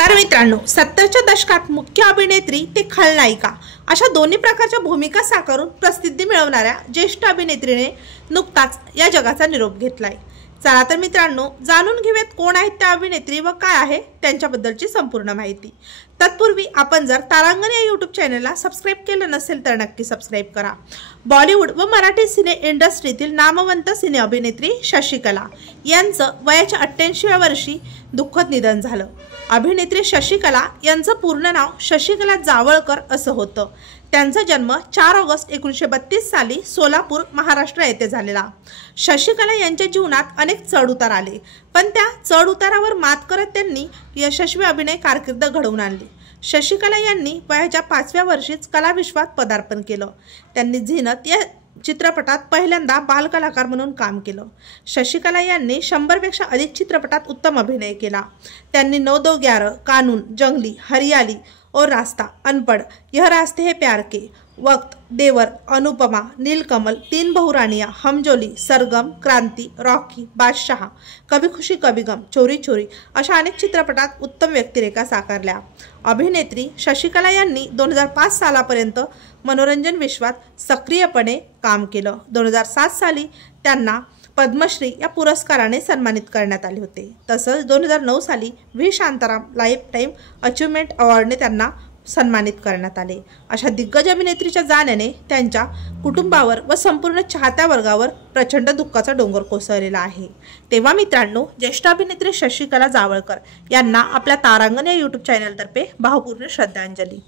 नमस्कार मित्रांनो, 70च्या दशकात मुख्य अभिनेत्री ते खलनायिका अशा दोन्ही प्रकारच्या भूमिका साकारून प्रसिद्धी मिळवणाऱ्या ज्येष्ठ अभिनेत्रीने नुकताच या जगाचा निरोप घेतलाय। चला तर मित्रांनो, जाणून घेऊयात कोण आहेत त्या अभिनेत्री व काय आहे त्यांच्याबद्दलची संपूर्ण माहिती। तत्पूर्वी आपण जर तारांगण या YouTube चॅनलला सबस्क्राइब केलं नसेल तर नक्की सबस्क्राइब करा। बॉलिवूड व मराठी सिने इंडस्ट्रीतील नामवंत सिने अभिनेत्री शशिकला यांचं वयाच्या 88व्या वर्षी दुःखद निधन झालं। अभिनेत्री शशिकला यांचं पूर्ण नाव शशिकला जावळकर असं होतं। त्यांचा जन्म 4 ऑगस्ट 1932 साली सोलापूर महाराष्ट्र येथे झालेला। शशिकला यांच्या जीवनात अनेक चढउतार आले, पण त्या चढउतारावर मात करत त्यांनी यशस्वी अभिनय कारकीर्द घडवून आणली। शशिकला यांनी वयाच्या 5व्या वर्षीच कलाविश्वात पदार्पण केलं। त्यांनी झीनत या चित्रपटात पहिल्यांदा बालकलाकार म्हणून काम केलं। शशिकला यांनी 100 पेक्षा अधिक चित्रपटात उत्तम अभिनय केला। त्यांनी 9 दो 11, कानून, जंगली, हरियाली और रास्ता, अनपढ़, यह रास्ते है प्यार के, वक्त, देवर, अनुपमा, नीलकमल, 3 बहुरानियाँ, हमजोली, सरगम, क्रांती, रॉकी, बादशाह, कभी खुशी कभी गम, चोरी चोरी अशा अनेक चित्रपटात उत्तम व्यक्तिरेखा साकारल्या। अभिनेत्री शशिकला यांनी 2005 सालापर्यंत मनोरंजन विश्वात सक्रियपणे काम केलं। 2007 साली त्यांना पद्मश्री या पुरस्काराने सन्मानित करण्यात आले होते। तसंच 2009 साली V Shantaram lifetime achievement अवॉर्डने त्यांना सन्मानित करण्यात आले। अशा दिग्गज अभिनेत्रीच्या जाण्याने त्यांच्या कुटुंबावर व संपूर्ण चाहत्या वर्गावर प्रचंड दुःखाचा डोंगर कोसळलेला आहे। तेव्हा मित्रांनो, ज्येष्ठ अभिनेत्री शशिकला जावळकर यांना आपल्या तारांगण या YouTube चॅनलतर्फे भावपूर्ण श्रद्धांजली।